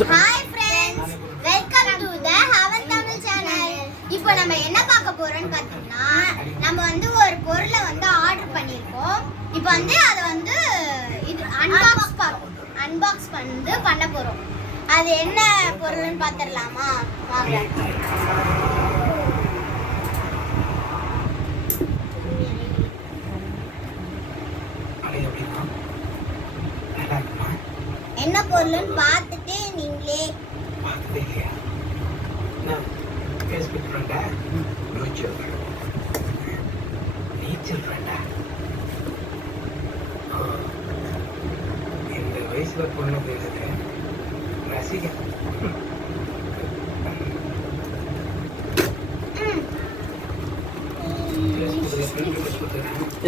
Hi friends, welcome to the haven't Tamil channel. இப்போ நம்ம என்ன பார்க்க போறோம்னு பார்த்தீங்கன்னா, நம்ம வந்து ஒரு பொருளை வந்து ஆர்டர் பண்ணியிருக்கோம். இப்போ வந்து அதை வந்து இது அன்பாக்ஸ் பண்ண போறோம். அது என்ன பொருள்னு பார்த்துடலாமா? வாங்க. என்ன பொருள்னு பார்த்துட்டு நீங்களே இந்த வயசுல பொண்ணு பேசுறது ரசிகன்.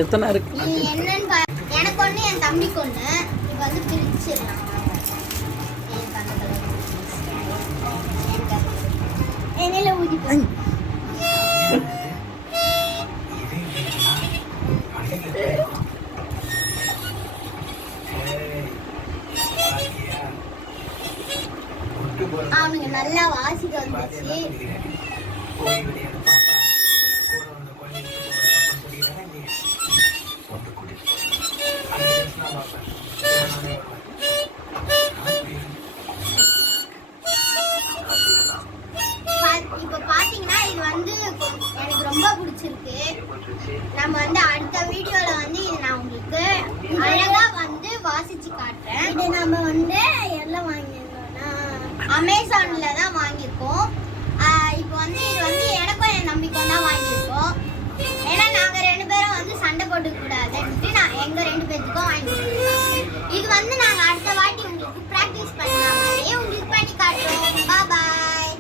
எத்தனை இருக்கு? என்னன்னு எனக்கு ஒண்ணு, என் தம்பிக்கு ஒண்ணு. இது வந்து பிரிச்சிடலாம். என்னையில ஊதி அவனுக்கு நல்லா வாசிக்க வந்துச்சு. இப்ப பாத்தீங்கன்னா இது வந்து எனக்கு ரொம்ப பிடிச்சிருக்கு. நம்ம வந்து அடுத்த வீடியோல வந்து இது நான் உங்களுக்கு அழகா வந்து வாசிச்சு காட்டுறேன். இது நம்ம வந்து எல்லாம் வாங்கியிருந்தோம்னா அமேசான்ல தான் வாங்கியிருக்கோம். இப்போ வந்து இது வந்து எனக்கும் என் நம்பிக்கையும் தான் வாங்கியிருக்கோம். ஏன்னா நாங்க 2 பேரும் வந்து சண்டை போட்டுக்க கூடாதுன்ட்டு நான் எங்க 2 பேருக்கும் வாங்கியிருக்கோம். இது வந்து நாங்க அடுத்த வாட்டி உங்களுக்கு பிராக்டிஸ் பண்ணலாம். உங்களுக்கு பண்ணி காட்டுறோம். பாய்.